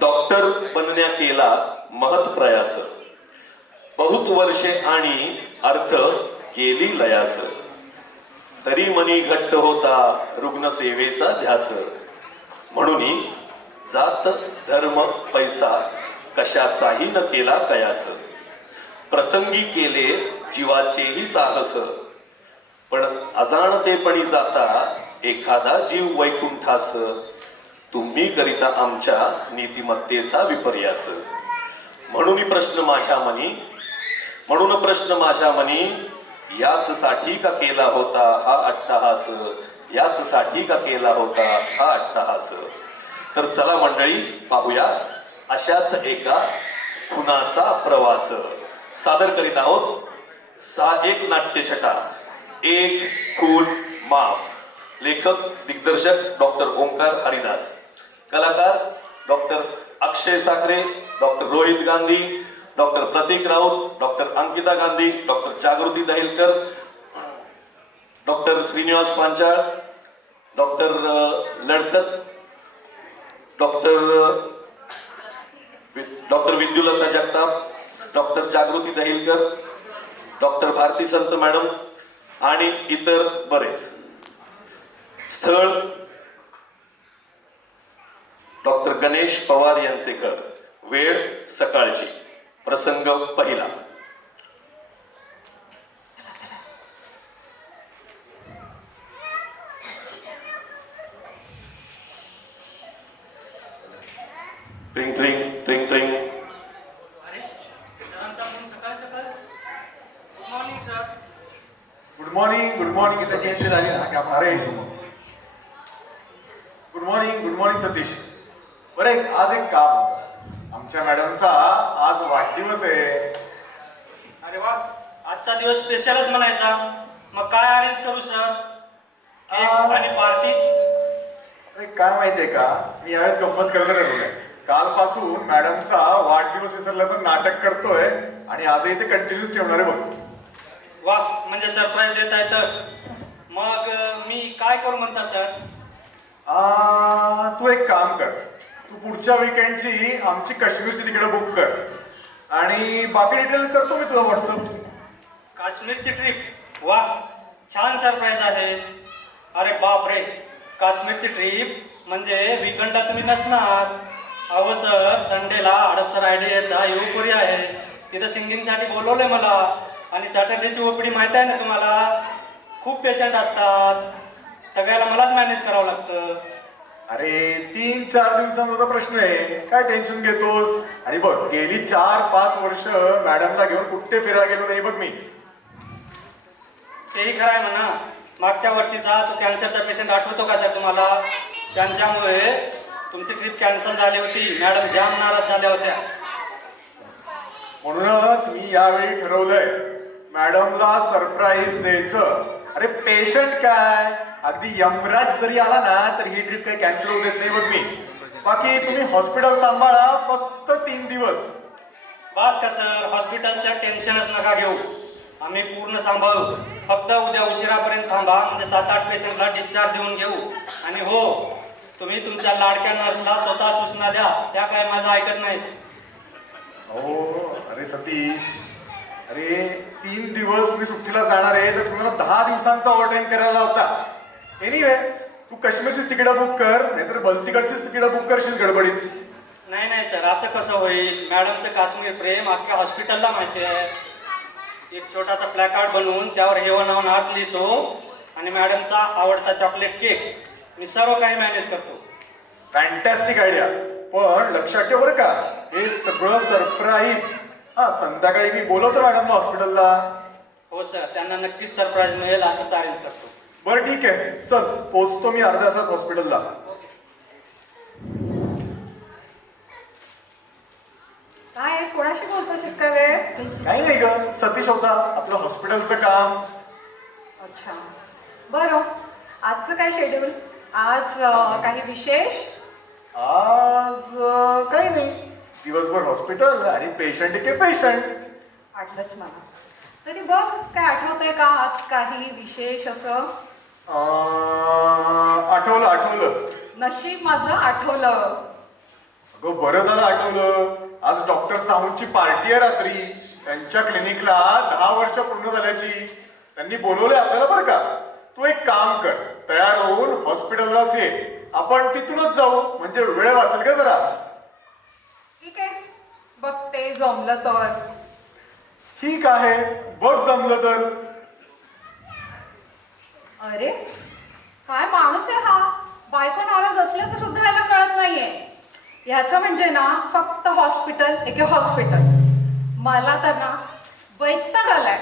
Doctor बनण्या केला महत् प्रयास, बहुत वर्षे आणि अर्थ गेली लयास, तरी मनी घट्ट होता रुग्णसेवेचा ध्यास. म्हणून जात धर्म पैसा कशाचाही न केला कयास, प्रसंगी केले जीवाचेही साहस, पण अजाणतेपणी जाता एखादा जीव वैकुंठास, तुम्ही करिता आमच्या नीतिमत्तेचा विपर्यास. म्हणून प्रश्न माझ्या मनी याच साठी का केला होता हा अट्टहास, याच साठी का केला होता हा अट्टहास. तर चला मंडळी पाहूया अशाच एका खुनाचा प्रवास. सादर करीत आहोत एक नाट्यछटा, एक खून माफ. लेखक दिग्दर्शक डॉक्टर ओंकार हरिदास, कलाकार doctor Akshay Sakhare, doctor Rohit Gandhi, doctor Pratik Raut, doctor Ankita Gandhi, doctor Jagruti Dahilkar, doctor Shrinivas Panchal, doctor Ladkat, doctor Vidyulata Jagtap, doctor Jagruti Dahilkar, doctor Bharati Sant madam आणि इतर बरेच. स्थळ डॉक्टर गणेश पवार यांचे घर. वेळ सकाळची. प्रसंग पहिला. ट्रिंग ट्रिंग ट्रिंग ट्रिंग. गुड मॉर्निंग इथं एंट्री झाली ना की आपण अरे गुड मॉर्निंग सतीश. बरे आज एक काम होतं, आमच्या मॅडमचा आज वाढदिवस आहे. अरे वा, आजचा दिवस स्पेशलच म्हणायचा. मग काय अरेंज करू सर? केक आणि पार्टी? अरे काय माहितीये का, मी यावेळेस गंमत करत ठरवलंय. कालपासून मॅडमचा वाढदिवस विसरल्याचं नाटक करतोय आणि आजही ते कंटिन्यूस ठेवणार आहे बघ. वा, म्हणजे सरप्राईज देत आहे तर. मग मी काय करू म्हणता सर? तू एक काम कर, तू पुढच्या वीकेंडची आमची काश्मीरची तिकीट बुक कर आणि बाकी डिटेल करतो मी तुला व्हॉट्सअप. काश्मीरची ट्रिप? वा, छान सरप्राईज आहे. अरे बाप रे, काश्मीरची ट्रिप म्हणजे वीकेंडला तुम्ही नसणार. अहो सर, संडेला हडपसर आयडियाचा युवपुरी आहे, तिथं सिंगिंगसाठी बोलवलंय मला. आणि सॅटर्डेची ओपीडी माहिती आहे ना तुम्हाला, खूप पेशंट असतात, सगळ्याला मलाच मॅनेज करावं लागतं. अरे 3-4 दिवसांचा प्रश्न आहे, काय टेन्शन घेतोस? आणि बघ, गेली 4-5 वर्ष मॅडमला घेऊन कुठे फिरायला गेलो नाही बघ मी. तेही खरं आहे म्हणा. मागच्या वर्षीचा तो कॅन्सरचा पेशंट आठवतो का सर तुम्हाला? त्यांच्यामुळे तुमची ट्रिप कॅन्सल झाली होती. मॅडम जाम नाराज झाल्या होत्या. म्हणूनच मी यावेळी ठरवलंय मॅडमला सरप्राईज द्यायचं. अरे पेशंट काय, अगदी यमराज जरी आला ना तर ही ट्रिप काही कॅन्सल होऊ देत नाही बघ मी. बाकी तुम्ही हॉस्पिटल सांभाळा, फक्त 3 दिवस. बस का सर, हॉस्पिटलच्या टेन्शनच नका घेऊ, आम्ही पूर्ण सांभाळू. फक्त उद्या उशिरापर्यंत थांबा, म्हणजे 7-8 पेशंटला डिस्चार्ज देऊन घेऊ. आणि हो, तुम्ही तुमच्या लाडक्या नर्सला स्वतः सूचना द्या, त्या काय माझं ऐकत नाही. हो, अरे सतीश, अरे 3 दिवस मी सुट्टीला जाणार आहे तर तुम्हाला 10 दिवसांचा ओव्हर टाइम करायला होता. एनिवे, तू काश्मीरची तिकीट बुक कर, नाहीतर बलतीकडची तिकीट बुक करशील गडबडीत. नाही सर, असं कसं होईल? मॅडमचं काश्मीर प्रेम अख्ख्या हॉस्पिटलला माहिती आहे. एक छोटासा प्लॅकार्ड बनवून त्यावर हेवन ऑन अर्थ लिहितो आणि मॅडमचा आवडता चॉकलेट केक, मी सर्व काही मॅनेज करतो. Fantastic idea. पण लक्षात ठेव बरं का, हे सगळं सरप्राईज. हा, संध्याकाळी मी बोलवतो मॅडमला हॉस्पिटलला. हो सर, त्यांना नक्कीच सरप्राईज मिळेल असंच अरेंज करतो. बरं ठीक आहे, चल पोचतो मी अर्ध्या तासात हॉस्पिटलला. काय कोणाशी बोलतोस इतका वेळ? काही नाही ग, सतीश होता, आपलं हॉस्पिटलचं काम. अच्छा, बरं. आजचं काय शेड्यूल? आज काही विशेष? आज काही नाही, दिवसभर हॉस्पिटल आणि पेशंट इथे पेशंट. वाटलंच मला. तरी बघ, काय आठवतंय का आज काही विशेष असं? आठवलं. नशीब माझं आठवलं. अगं बरं झालं आठवलं, आज डॉक्टर साहूंची पार्टी आहे रात्री. त्यांच्या क्लिनिकला 10 वर्ष पूर्ण झाल्याची. त्यांनी बोलवलंय आपल्याला बरं का. तू एक काम कर, तयार होऊन हॉस्पिटललाच ये. आपण तिथूनच जाऊ, म्हणजे वेळ वाचेल का जरा. ठीक आहे, बघते जमलं तर. ठीक आहे, बघ जमलं तर. अरे काय माणूस आहे हा. बायको नाराज असल्याचं सुद्धा याला कळत नाहीये. ह्याचं म्हणजे ना फक्त हॉस्पिटल एके हॉस्पिटल. मला तर ना वैताग आलाय.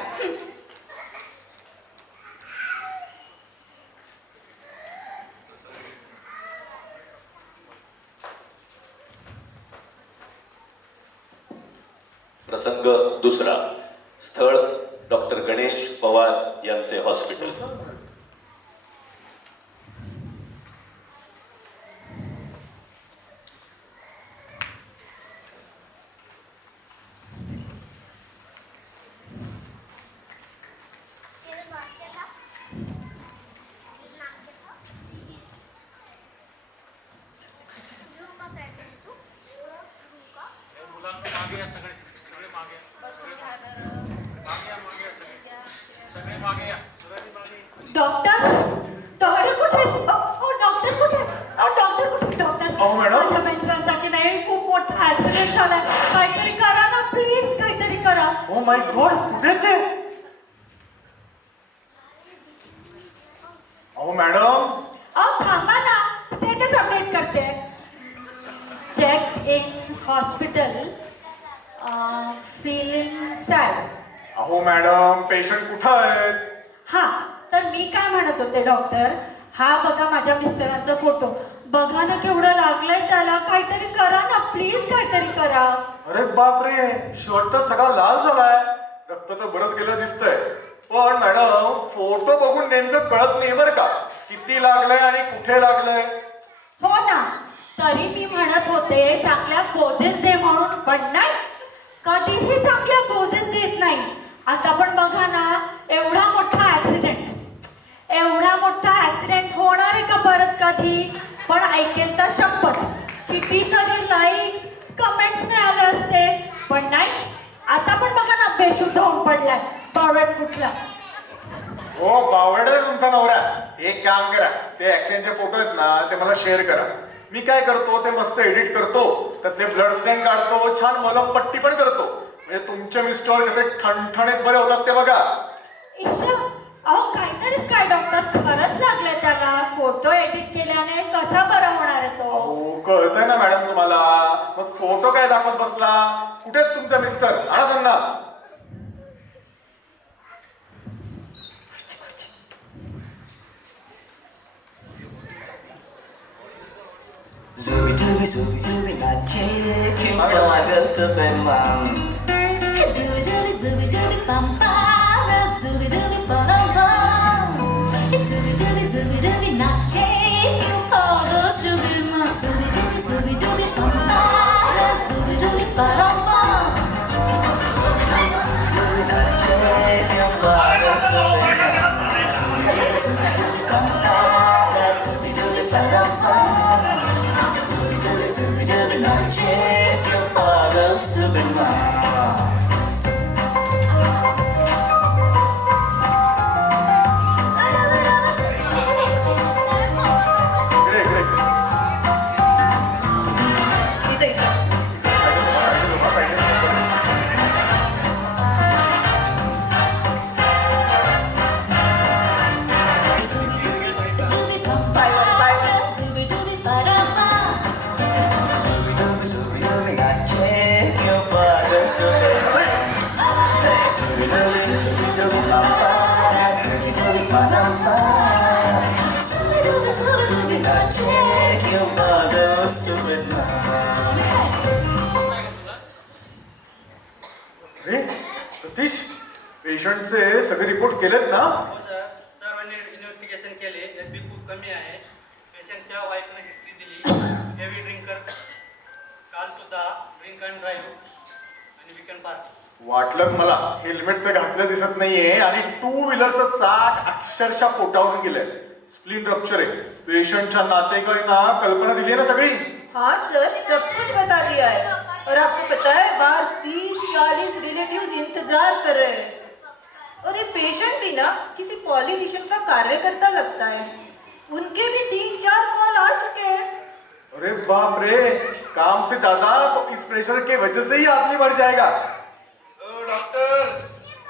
प्रसंग दुसरा. स्थळ डॉक्टर गणेश पवार यांचे हॉस्पिटल. डॉक्टर डॉक्टर कुठे डॉक्टर कुठे डॉक्टर कुठे डॉक्टर अहो, मॅडम. माझ्या मिस्टरांचा की नाही खूप मोठा ऍक्सिडेंट झालाय. काहीतरी करा ना प्लीज, काहीतरी करा. ओ माय गॉड, कुठे ते. अहो मॅडम, थांबा ना, स्टेटस अपडेट करते. Check in hospital, feeling sad. अहो मॅडम, पेशंट कुठं आहेत. हा तर मी काय म्हणत होते डॉक्टर, हा बघा माझ्या मिस्टरांचा फोटो. बघा ना केवढं लागलंय त्याला. काहीतरी करा ना प्लीज, काहीतरी करा. अरे बापरे, शर्ट तर सगळा लाल झालाय. रक्त तर बरंच गेलं दिसतंय. पण मॅडम, फोटो बघून नेमकं कळत नाही बरं का, किती लागलंय आणि कुठे लागलंय. हो ना, तरी मी म्हणत होते चांगल्या पोजेस दे म्हणून, पण नाही, कधीही चांगल्या पोजेस देत नाही. आता पण बघा ना, एवढा मोठा ऍक्सिडेंट होणार आहे का परत कधी. पण ऐकेल तर शपथ कितीतरी लाईक्स कमेंट्स मिळाले असते. पण नाही, आता पण बघा ना बेशुद्ध होऊन पडलाय बावळट कुठला. हो, बावड आहे तुमचा नवरा. एक काम करा, ते ऍक्सिडेंटचे फोटो आहेत ना, ते मला शेअर करा. मी काय करतो, ते मस्त एडिट करतो, त्यातले ब्लड स्कॅन काढतो, छान मलम पट्टी पण करतो. म्हणजे तुमचे मिस्टर कसे ठणठणीत बरे होतात ते बघा. ईशा, अहो काहीतरीच काय डॉक्टर, खरंच लागलंय त्याला. फोटो एडिट केल्याने कसा बरा होणार आहे तो. हो, कळतंय ना मॅडम तुम्हाला. मग फोटो काय दाखवत बसला. कुठे आहेत तुमचे मिस्टर, आणा त्यांना. Zooby dooby not chicken, but my girl's to bed mom. Zooby dooby bum bum, zooby dooby bum bum. Zooby dooby not chicken, but zooby mom. Zooby dooby bum bum, zooby dooby bum bum. Zooby not chicken, but girl's to bed mom. Zooby dooby bum bum, zooby dooby bum bum. Zooby dooby not chicken, but girl's to bed mom. इकडे, इकडे. Zooby bum bum, zooby dooby bum bum. Zooby dooby not chicken, but girl's to bed mom. Zooby dooby bum bum, zooby dooby bum bum. Zooby dooby not chicken, but girl's to bed mom. अरे सतीश, पेशंटचे सगळे report केलेत ना. हो sir, सर्वांनी investigation केले. SB खूप कमी आहे. पेशंटच्या वाईफने हिस्ट्री दिली. हेवी ड्रिंकर, काल सुद्धा ड्रिंक अँड ड्राईव्ह आणि वीकेंड पार्टी. वाटलंच मला. हेल्मेट तर घातलं दिसत नाहीये आणि 2 व्हीलरचं चाक अक्षरशः पोटावरून गेलंय. स्प्लिन रप्चर आहे. पेशंटच्या नातेवाईकांना कल्पना दिली ना सगळी. हाँ सर, सब कुछ बता दिया है। और आपको पता है बाहर 30-40 रिलेटिव्स इंतजार कर रहे हैं। और ये पेशेंट भी ना किसी पॉलिटिशियन का कार्यकर्ता लगता है। उनके भी 3-4 कॉल आ चुके हैं। अरे बाप रे, काम से ज्यादा तो इस प्रेशर के वजह से ही आदमी मर जाएगा। डॉक्टर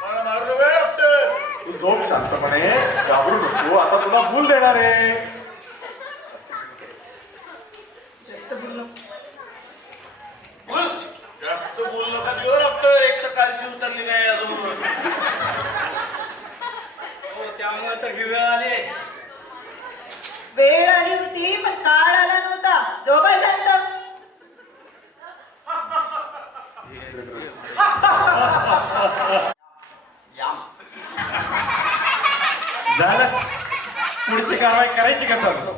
मला मारू नका डॉक्टर. तू झोप शांतपणे, घाबरू नको, आता तुला भूल देणार आहे. जास्त बोल नका देऊ डॉक्टर. एक तर कालची उतरली नाही अजून. हो त्यामुळे तर ही वेळ आली. वेळ आली होती पण काळ आला नव्हता. डोबा शांत. झालं, पुढची कारवाई करायची का चालू?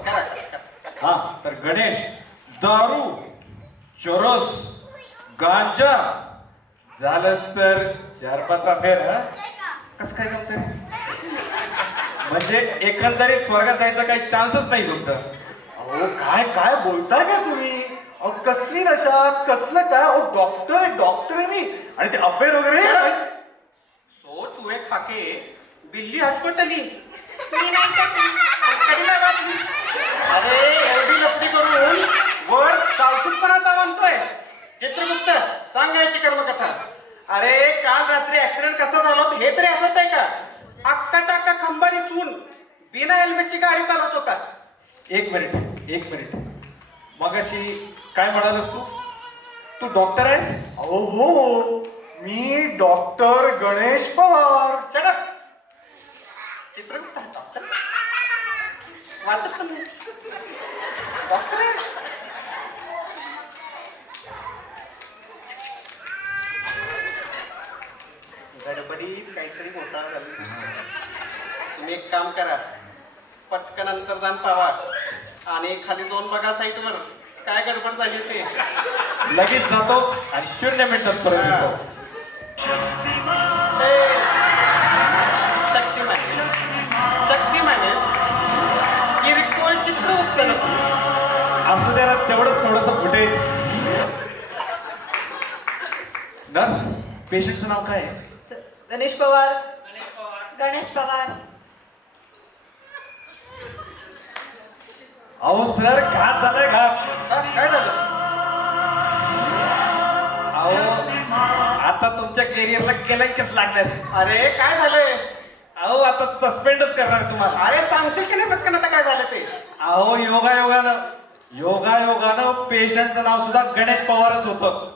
हा तर गणेश, दारू, चरस, गांजा, झालंच तर 4-5 अफेअर. कस काय जमतंय? म्हणजे एकंदरीत स्वर्गात जायचा काही चान्सच नाही तुमचा. अहो काय काय बोलताय का तुम्ही? अहो कसली नशा, कसलं काय? अहो डॉक्टर आहे मी, आणि ते अफेअर वगैरे. सोच हुए खाके बिल्ली हजको चली. मी नाही टाकली. कधी नाही वाचली. अरे एवढी लपडी करून वर सावसूटपणाचा म्हणतोय. चित्रगुप्त सांगायची कर्मकथा. अरे काल रात्री ऍक्सिडेंट कसा झाला होता हे तरी आठवत आहे का? अक्काच्या अक्का खंबारी चून बिना हेल्मेटची गाडी चालवत होता. एक मिनिट. मगाशी काय म्हणालस तू? तू डॉक्टर आहेस? अहो हो, मी डॉक्टर गणेश पवार. चढप चित्रगुप्त डॉक्टर वाटत पण नाही. डॉक्टर आहे. गडबडीत काहीतरी मोठा झाला. तुम्ही एक काम करा, पटकन अंतर्धान पावा आणि खाली जाऊन बघा साईटवर काय गडबड झाली ते. लगेच जातो आणि 0 मिनिटात परत येतो. शक्तिमानेस किरकोळ चित्र उत्पन्न. असू द्या ना तेवढंच थोडंसं फुटेज. नर्स, पेशंटचं नाव काय आहे? गणेश पवार. गणेश पवार. अहो सर, घात झालाय घात. काय झालं? अहो आता तुमच्या करिअरला कलंकच लागणार. अरे काय झालंय? अहो आता सस्पेंडच करणार तुम्हाला. अरे सांगशील की नाही पटकन आता काय झालं ते? अहो योगायोगानं पेशंटचं नाव सुद्धा गणेश पवारच होतं.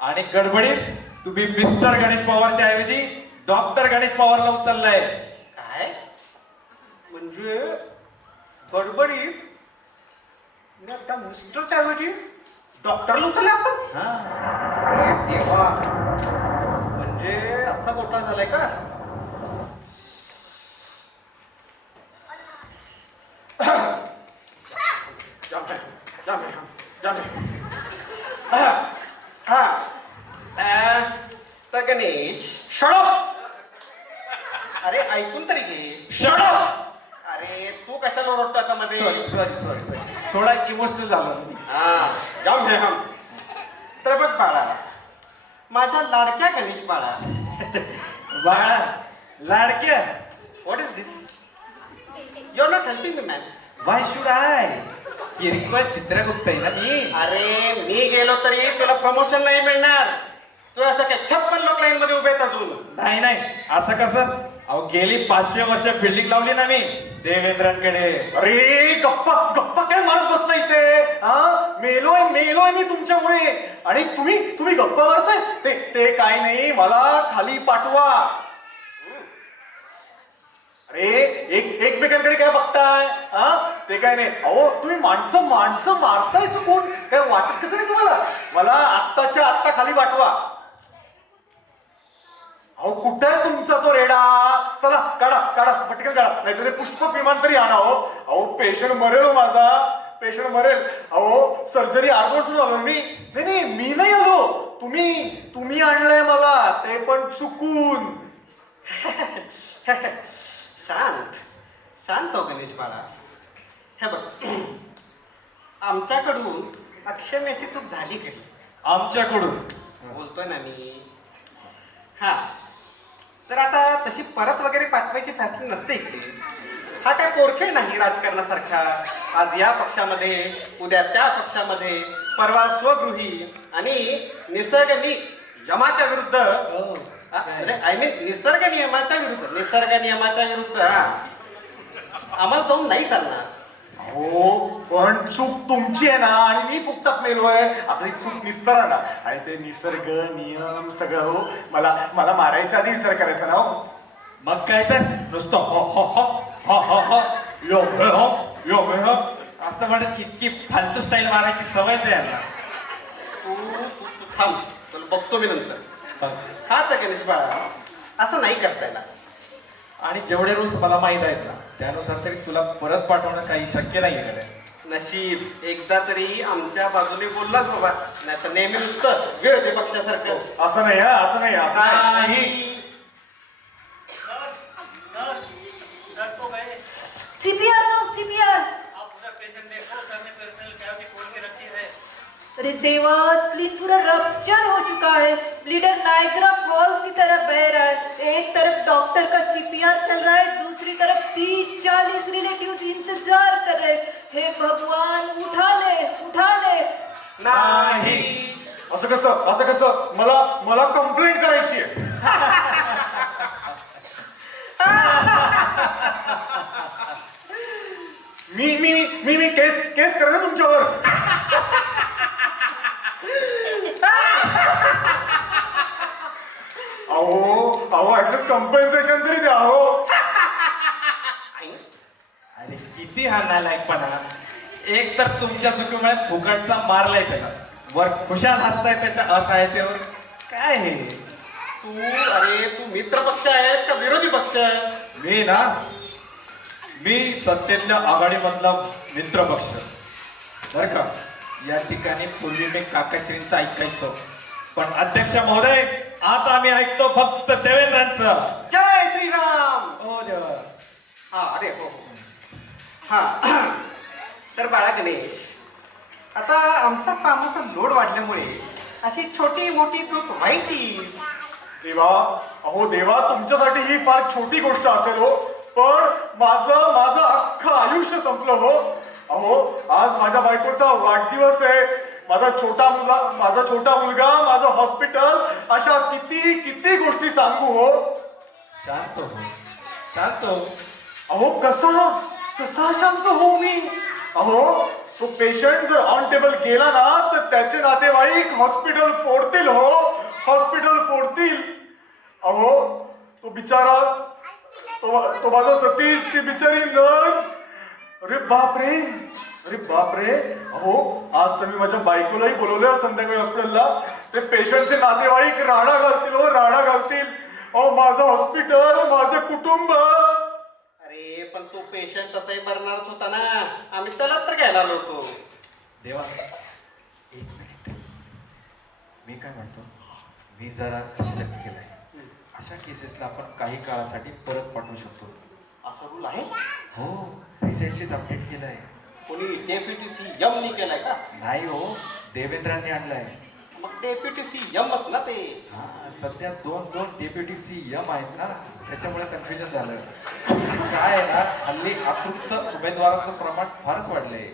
आणि गडबडीत तुम्ही मिस्टर गणेश पवारच्या ऐवजी डॉक्टर गणेश पवारला उचललाय. काय म्हणजे गडबडीत मी आता मिस्टरच्या ऐवजी डॉक्टरला उचलले आपण? अरे देवा, म्हणजे असा घोटाळा झालाय का? तर गणेश शडो अरे ऐकून तरी घे. शडो. अरे तू कशाला ओरडतो आता मध्ये? सॉरी थोडा इमोशनल झालो. जाम घे हम. तर बघ बाळा, माझ्या लाडक्या गणेश बाळा. बाळा लाडक्या, what is this? You are not helping me man. Why should I? किरकोळ चित्रगुप्त आहे ना मी. अरे मी गेलो तरी तुला प्रमोशन नाही मिळणार. तू असं काय 56 लोक लाईन मध्ये उभे आहेत अजून. नाही असं कसं? अहो गेली 500 वर्ष फिल्डिंग लावली ना मी देवेंद्रांकडे. अरे गप्पा काय मारत बसता इथे? हा, मेलोय मी तुमच्यामुळे. आणि तुम्ही गप्पा मारताय? ते काय नाही, मला खाली पाठवा. अरे एकमेकांकडे काय बघताय? हा, ते काय नाही. अहो तुम्ही माणसं मारताय चुकून. काय वाटत कसं नाही तुम्हाला? मला आत्ताच्या आत्ता खाली पाठवा. अहो कुठे आहे तुमचा तो रेडा? चला काढा पटकन काढा, नाहीतर ते पुष्प विमान तरी आणा. अहो पेशंट मरेल हो माझा, पेशंट मरेल. अहो सर्जरी अर्धवट सुरू झालं. मी नाही आलो, तुम्ही आणलंय मला, ते पण चुकून. शांत हो गणेश बाळा. हे बघ, आमच्याकडून अक्षम्य अशी चूक झाली कधी आमच्याकडून बोलतोय ना मी. हा तर आता तशी परत वगैरे पाठवायची फॅसिलिटी नसते इकडे. हा काय पोरखेळ नाही राजकारणासारखा. आज या पक्षामध्ये उद्या त्या पक्षामध्ये, परवा स्वगृही आणि निसर्ग यमाच्या विरुद्ध म्हणजे आय मीन निसर्ग नियमाच्या विरुद्ध हा. आम्हाला जाऊन नाही चालणार. हो पण चूक तुमची आहे ना आणि मी फुकटात मेलोय. आता ही चूक निस्तरा ना आणि ते निसर्ग नियम सगळं हो मला मारायच्या आधी विचार करायचा ना हो. मग काय तर नुसतं हो हो हो हो हो हो यो हो यो हो असं म्हणत इतकी फालतू स्टाईल मारायची सवयच आहे यांना. तू थांब, तुला बघतो मी नंतर. हा तर गणेश बाळा असं नाही करता येणार. आणि जेवढे रूल्स मला माहित आहेत ना त्यानुसार तरी तुला परत पाठवणं काही शक्य नाही आहे. नशीब एकदा तरी आमच्या बाजूने बोललाच बाबा, नाही तर नेहमी नुसतं विरोधी पक्षासारखं. असं नाही हा असं नाही असं नाही. नाही सीपीआर दो सीपीआर. अरे देवा, स्प्लीन पूरा रप्चर हो चुका है. ब्लीडर नायग्रा फॉल्स की तरफ बह रहा है. एक तरफ डॉक्टर का सीपीआर चल रहा है, दूसरी तरफ 30-40 रिलेटिव्स इंतजार कर रहे. हे भगवान, उठा ले. नाही. असं कसं मला कंप्लेंट करायची आहे. मी केस करेन ना तुमच्यावर. अहो ऍटलीस्ट कम्पेन्सेशन तरी द्या हो. अरे किती हा नालायकपणा. एक तर तुमच्या चुकीमुळे फुकटचा मारलाय त्याला, वर खुशाल हसताय त्याच्या असहायतेवर. काय हे तू मित्र पक्ष आहेस का विरोधी पक्ष? मी सत्तेतल्या आघाडीमधला मित्र पक्ष बर का. या ठिकाणी पूर्वी मी काकाश्रींचं ऐकायचो, पण अध्यक्ष महोदय आता आम्ही ऐकतो फक्त देवेंद्रांचं. जय श्रीराम. हो देवा. हा अरे हो हा. तर बाळा गणेश, आता आमचा कामाचा लोड वाढल्यामुळे अशी छोटी मोठी चूक व्हायची. देवा तुमच्यासाठी ही फार छोटी गोष्ट असेल हो, पण माझं अख्खं आयुष्य संपलं हो. आज माझ्या बायकोचा वाढदिवस आहे. माझा छोटा मुलगा, माझं हॉस्पिटल, अशा किती गोष्टी सांगू हो. शांत हो. कसा शांत हो मी. तो पेशंट जर ऑन टेबल गेला ना तर त्याचे नातेवाईक हॉस्पिटल फोडतील हो, हॉस्पिटल फोडतील. तो बिचारा, तो माझा सतीश, ती बिचारी नर्स. अरे बापरे. आज तर मी माझ्या बायकोलाही बोलवलं संध्याकाळी हॉस्पिटलला. ते पेशंटचे नातेवाईक राडा घालतील. माझं हॉस्पिटल, माझं कुटुंब. अरे पण तो पेशंट तसाही मरणारच होता ना. आम्ही त्याला तर घ्यायला आलो होतो. देवा एक मिनिट, मी काय म्हणतो, मी जरा रिसर्च केलाय. अशा केसेसला आपण काही काळासाठी परत पाठवू शकतो. असा रूल आहे? हो, रिसेंटलीच अपडेट केलाय. कोणी डेप्युटी सीएम नी केलाय का? नाही हो, देवेंद्रांनी आणलाय. मग डेप्युटी सीएमच ना ते. हा, सध्या दोन डेप्युटी सीएम आहेत ना, त्याच्यामुळे कन्फ्युजन झालं. काय आहे ना, हल्ली अतृप्त उमेदवारांचं प्रमाण फारच वाढलंय.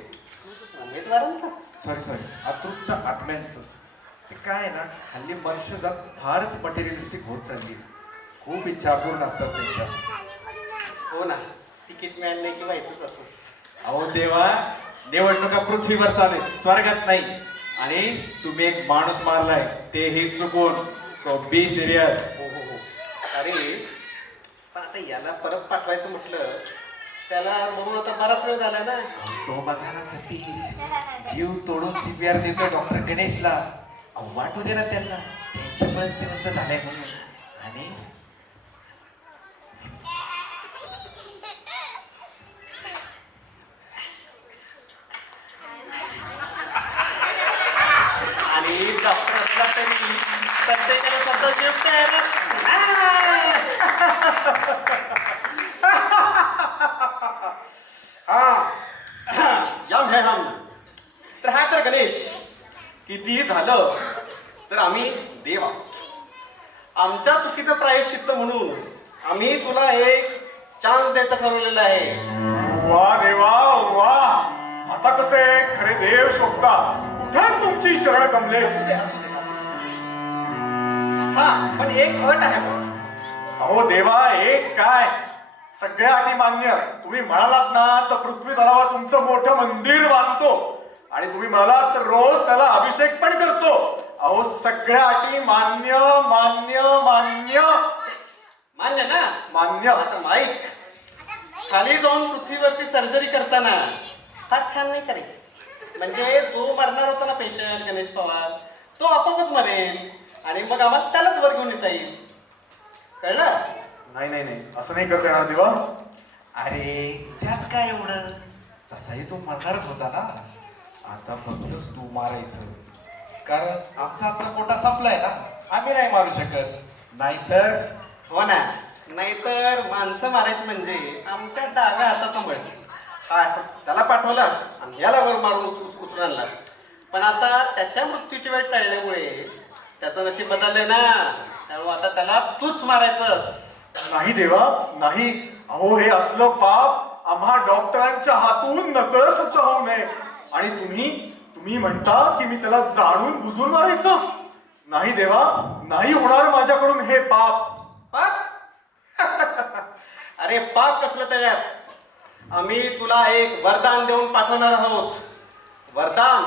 उमेदवारांचं? सॉरी अतृप्त आत्म्यांचं. ते काय आहे ना, हल्ली मनुष्यजात फारच मटेरियलिस्टिक होत चालली. खूप इच्छापूर्ण असतात त्यांच्या. हो ना, तिकीट मिळालं नाही किंवा येतच असं. अहो देवा, निवडणुका पृथ्वीवर चालू आहेत, स्वर्गात नाही. आणि तुम्ही एक माणूस मारलाय, तेही चुकून. So be serious. हो. अरे पण आता याला परत पाठवायचं म्हटलं, त्याला म्हणून आता बराच वेळ झाला ना. तो बघा ना सतीश, जीव तोडून सीपीआर देतो डॉक्टर गणेशला. वाटू दे ना त्यांना, त्यांच्यामुळेच जिवंत झालाय म्हणून. आणि डॉक्टर असला तरी प्रत्येकाला स्वतः जीव तयार. यम है हम. तर हा तर गणेश कितीही झालं तर आम्ही देव आहोत. आमच्या चुकीचं प्रायश्चित्त म्हणून आम्ही तुला एक चान्स द्यायचं ठरवलेलं आहे. वा देवा वा. आता कसे खरे देव शोधता कुठे तुमची चरण कमले. असू दे. हा पण एक अट आहे बघ. अहो देवा एक काय सगळ्या अटी मान्य. तुम्ही म्हणालात ना तर पृथ्वी तलावात तुमचं मोठं मंदिर बांधतो आणि तुम्ही म्हणालात तर रोज त्याला अभिषेक पण करतो. अहो सगळ्या अटी मान्य मान्य मान्य मान्य ना? मान्य. आता माईक खाली जाऊन पृथ्वीवरती सर्जरी करताना हात छान नाही करायचे. म्हणजे जो मरणार होता ना पेशंट गणेश पवार तो आपोआपच मरेल आणि मग आम्हाला त्यालाच वर घेऊन येता येईल. कळलं? नाही नाही नाही असं नाही करता येणार देवा. अरे त्यात काय एवढं, तसाही तो मरणारच होता ना. आता फक्त तू मारायचं, कारण आमचा कोटा संपलाय ना. आम्ही नाही मारू शकत. नाहीतर हो ना. नाहीतर माणसं मारायची म्हणजे आमच्या डाव्या हाताचा मळ. हा असं त्याला पाठवला आणि याला वर मारून उचलून आणला. पण आता त्याच्या मृत्यूची वेळ टळल्यामुळे त्याचं नशीब बदललंय ना. त्यामुळे आता त्याला तूच मारायचंस. नाही देवा नाही. अहो हे असलं पाप आम्हा डॉक्टरांच्या हातून नकळत सुद्धा होऊ नये. आणि तुम्ही म्हणता की मी त्याला जाणून बुजून मारायचं. नाही देवा नाही होणार माझ्याकडून हे पाप. पाप? अरे पाप कसलं त्याच्यात. आम्ही तुला एक वरदान देऊन पाठवणार आहोत. वरदान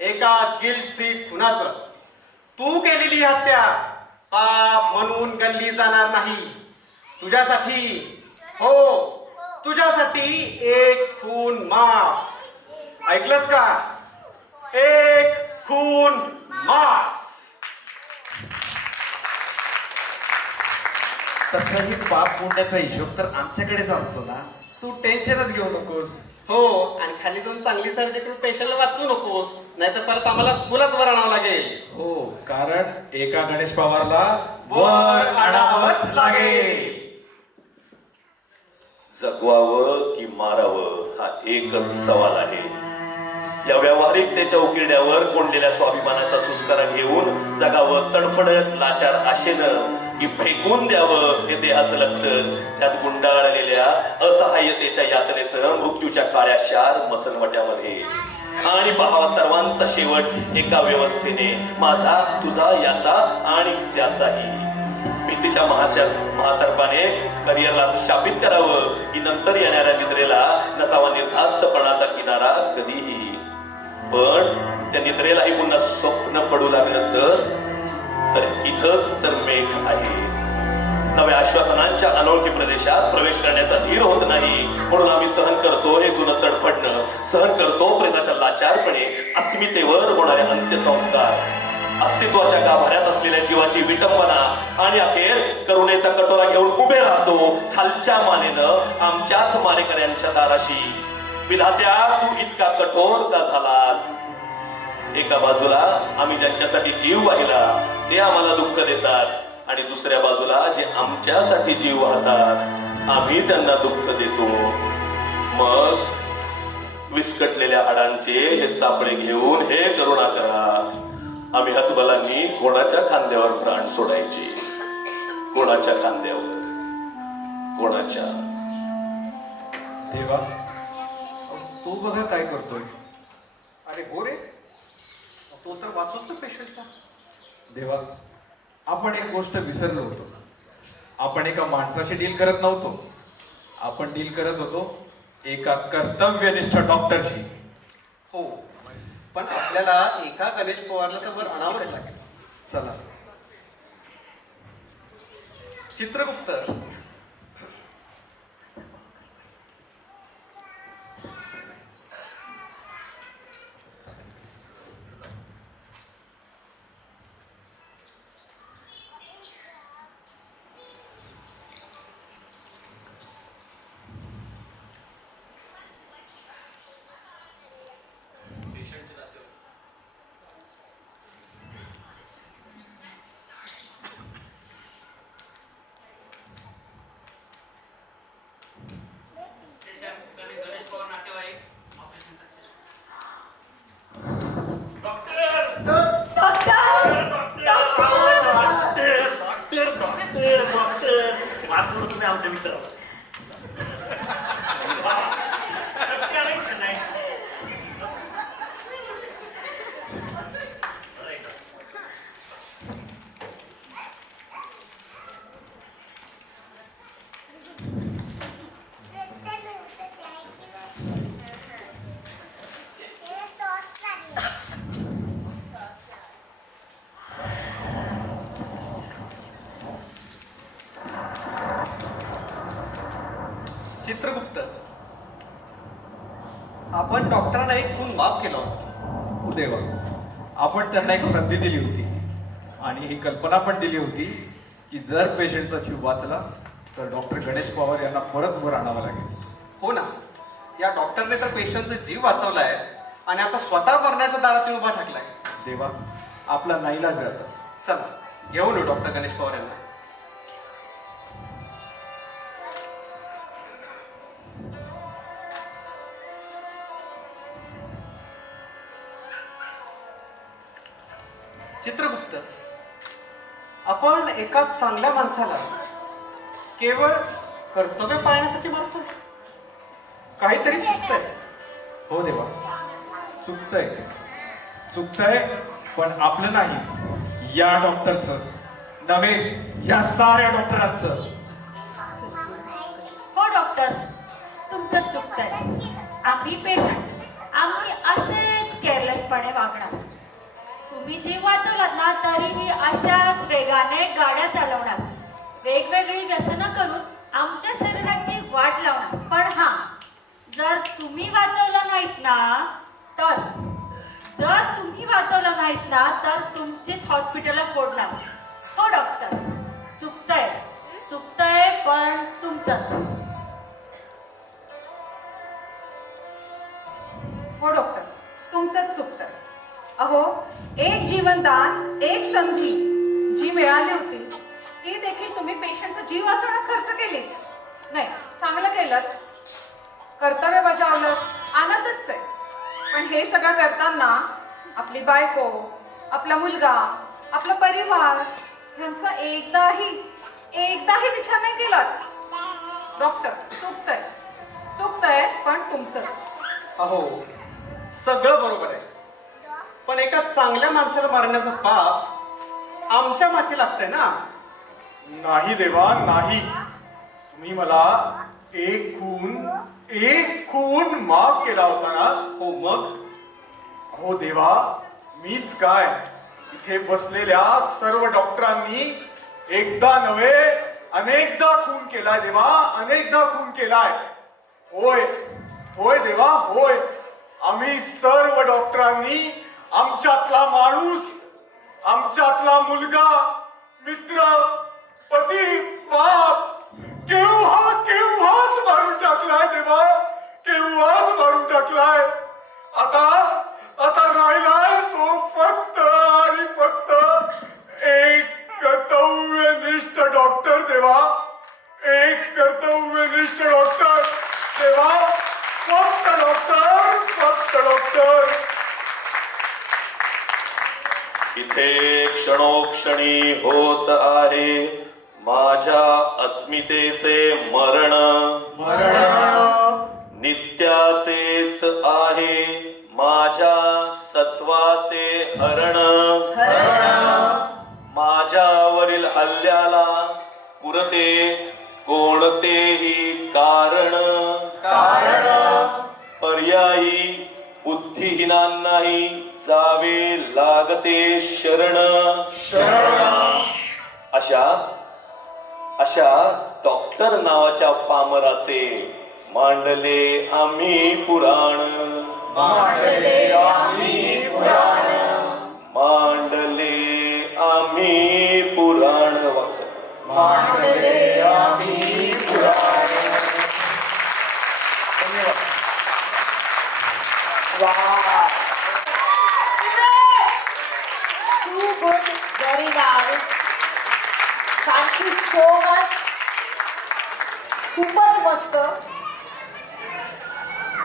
एका गिल्ट फ्री खुनाचं. तू केलेली हत्या पाप म्हणून गणली जाणार नाही. तुझ्यासाठी हो तुझ्यासाठी एक खून माफ. ऐकलंस का? एक खून माफ. तसंही पाप पुण्याचा हिशोब तर आमच्याकडेच असतो ना. तू टेन्शनच घेऊ नकोस. हो आणि खाली जाऊन चांगली सर्जरी करून पेशंटला वाचवू नकोस. नाहीतर परत आम्हाला तुलाच वर आणावं लागेल. हो, कारण एका गणेश पवारला वर आणावंच लागेल. जगवावं की मारावं हा एकच सवाल आहे. या व्यावहारिकतेच्या उकिरड्यावर कोंडलेल्या स्वाभिमानाचा सुस्कारा घेऊन जगावं तडफडत लाचार आशेनं की फेकून द्यावं हे देहाचं लक्तन. त्यात गुंडाळलेल्या असहाय्यतेच्या यातनेसह मृत्यूच्या काळ्या शार मसनवट्यामध्ये. आणि पहावा सर्वांचा शेवट एका व्यवस्थेने माझा तुझा याचा आणि त्याचाही. भीतीच्या महासर्पाने करिअरला असं शापित करावं की नंतर येणाऱ्या निद्रेला नसावा निर्धास्तपणाचा किनारा कधीही. पण त्या निद्रेलाही पुन्हा स्वप्न पडू लागलं तर इथंच तर मेघ आहे. नव्या आश्वासनांच्या अनोळखी प्रदेशात प्रवेश करण्याचा धीर होत नाही. म्हणून आम्ही सहन करतो हे जुनं तडफडणं. सहन करतो प्रेताच्या लाचारपणे अस्मितेवर होणारे अंत्यसंस्कार. अस्तित्वाच्या गाभाऱ्यात असलेल्या जीवाची विटंबना. आणि अखेर करुणेचा कटोरा घेऊन उभे राहतो खालच्या मानेनं आमच्याच मारेकऱ्यांच्या दाराशी. विधात्या तू इतका कठोर का झालास. एका बाजूला आम्ही ज्यांच्यासाठी जीव वाहिला ते आम्हाला दुःख देतात आणि दुसऱ्या बाजूला जे आमच्यासाठी जीव वाहतात आम्ही त्यांना दुःख देतो. मग विस्कटलेल्या हाडांचे हे सापळे घेऊन हे करुणा करा. आम्ही हतबलांनी कोणाच्या खांद्यावर प्राण सोडायचे. कोणाच्या खांद्यावर कोणाच्या. देवा तू बघा काय करतोय. अरे हो रे तो तर वाचवतो पेशंटला. देवा आपण एक गोष्ट विसरलो होतो. आपण एका माणसाशी डील करत नव्हतो. आपण डील करत होतो एका कर्तव्यनिष्ठ डॉक्टरशी. हो पण आपल्याला एका गणेश पवारला तर वर आणावंच लागेल. चला. चित्रगुप्त चित्रगुप्त, आपण डॉक्टरांना एक खून माफ केला होता. देवा, आपण त्यांना एक संधी दिली होती आणि ही कल्पना पण दिली होती की जर पेशंटचा जीव वाचला तर डॉक्टर गणेश पवार यांना परत वर आणावं लागेल. हो ना, या डॉक्टरने तर पेशंटचा जीव वाचवलाय आणि आता स्वतः मरण्याच्या दारात उभा ठाकलाय. देवा, आपला नाईलाज आहे आता. चला घेऊन येऊ डॉक्टर गणेश पवार यांना. चित्रगुप्त, आपण एका चांगल्या माणसाला केवळ कर्तव्य पाळण्यासाठी मारतोय. काहीतरी चुकतंय. हो देवा, चुकतंय पण आपलं नाही, या डॉक्टरचं नव्हे, या साऱ्या डॉक्टरांचं. हो डॉक्टर, तुमचं चुकतंय. आम्ही पेशंट आम्ही असेच केअरलेसपणे वागणार. तुम्ही जीव वाचवलात ना तरीही अशाच वेगाने गाड्या चालवणार, वेगवेगळी व्यसनं करून आमच्या शरीराची वाट लावणार. पण हा, जर तुम्ही वाचवलं नाहीत ना तर तुमचीच हॉस्पिटलला फोडणार. हो डॉक्टर, चुकतंय पण तुमचंच. हो डॉक्टर, तुमचंच चुकतंय. अहो, एक जीवनदान, एक संधी जी मिळाली होती ती देखील तुम्ही पेशंटचा जीव वाचवण्यात खर्च केलीत. नाही, चांगलं केलं, कर्तव्य बजावलं, आनंदच आहे. पण हे सगळं करताना आपली बायको, आपला मुलगा, आपला परिवार ह्यांचा एकदाही विचार नाही केला. डॉक्टर, चुकतंय पण तुमचंच. अहो, सगळं बरोबर आहे, पण एका चांगल्या माणसाला मारण्याचं पाप आमच्या माथी लागतंय ना. नाही देवा, नाही. तुम्ही मला एक खून माफ केला होता ना. हो मग. हो देवा, मीच काय, इथे बसलेल्या सर्व डॉक्टरांनी एकदा नव्हे अनेकदा खून केलाय देवा, अनेकदा खून केलाय. होय देवा, होय. आम्ही सर्व डॉक्टरांनी आमच्यातला माणूस, आमच्यातला मुलगा, मित्र, पती, बाप केव्हाच मारून टाकलाय देवा, केव्हाच मारून टाकलाय. आता राहिलाय तो फक्त आणि फक्त एक कर्तव्यनिष्ठ डॉक्टर देवा, एक कर्तव्यनिष्ठ डॉक्टर देवा. फक्त डॉक्टर. इथे क्षणोक्षणी होत आहे माझ्या अस्मितेचे मरण. नित्याचेच आहे माझ्या सत्वाचे हरण. माझ्यावरील हल्ल्याला पुरते कोणतेही कारण. पर्यायी बुद्धिहीनांनाही जावे लागते शरण. अशा डॉक्टर नावाच्या पामराचे मांडले आम्ही पुराण. मांडले आम्ही पुराण. Too good, very nice. Thank you so much. खूपच मस्त.